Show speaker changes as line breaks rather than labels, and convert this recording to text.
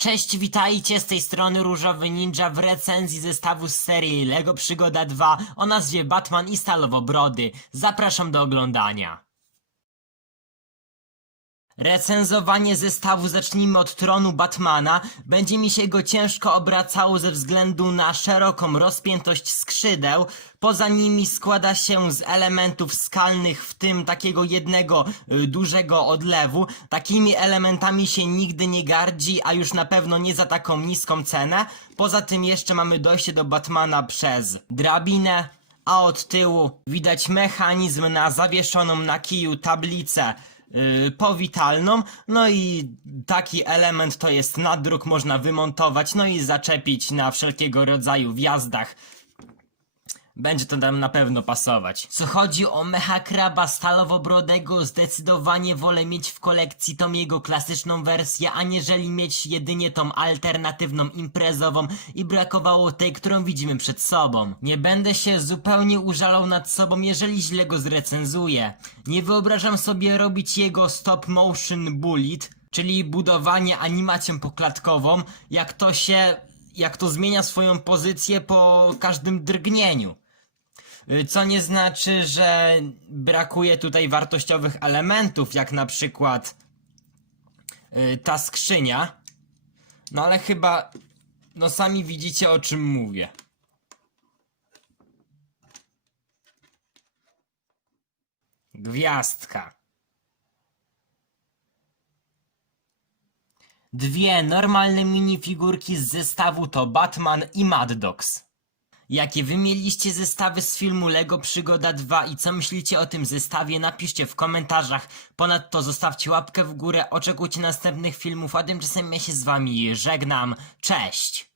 Cześć, witajcie z tej strony Różowy Ninja w recenzji zestawu z serii LEGO Przygoda 2 o nazwie Batman i Stalowobrody. Zapraszam do oglądania. Recenzowanie zestawu zacznijmy od tronu Batmana. Będzie mi się go ciężko obracało ze względu na szeroką rozpiętość skrzydeł. Poza nimi składa się z elementów skalnych, w tym takiego jednego y, dużego odlewu. Takimi elementami się nigdy nie gardzi, a już na pewno nie za taką niską cenę. Poza tym jeszcze mamy dojście do Batmana przez drabinę, a od tyłu widać mechanizm na zawieszoną na kiju tablicę yy, powitalną. No i taki element to jest nadruk, można wymontować, no i zaczepić na wszelkiego rodzaju wjazdach. Będzie to nam na pewno pasować. Co chodzi o mecha kraba stalowobrodego, zdecydowanie wolę mieć w kolekcji tą jego klasyczną wersję, aniżeli mieć jedynie tą alternatywną imprezową i brakowało tej, którą widzimy przed sobą. Nie będę się zupełnie użalał nad sobą, jeżeli źle go zrecenzuję. Nie wyobrażam sobie robić jego stop motion bullet, czyli budowanie animacją poklatkową, jak to się jak to zmienia swoją pozycję po każdym drgnieniu. Y, Co nie znaczy, że brakuje tutaj wartościowych elementów, jak na przykład y, ta skrzynia. No ale chyba, no sami widzicie o czym mówię. Gwiazdka. Dwie normalne minifigurki z zestawu to Batman i Mad Dogs. Jakie wy mieliście zestawy z filmu Lego Przygoda 2 i co myślicie o tym zestawie? Napiszcie w komentarzach. Ponadto zostawcie łapkę w górę, oczekujcie następnych filmów, a tymczasem ja się z wami żegnam. Cześć!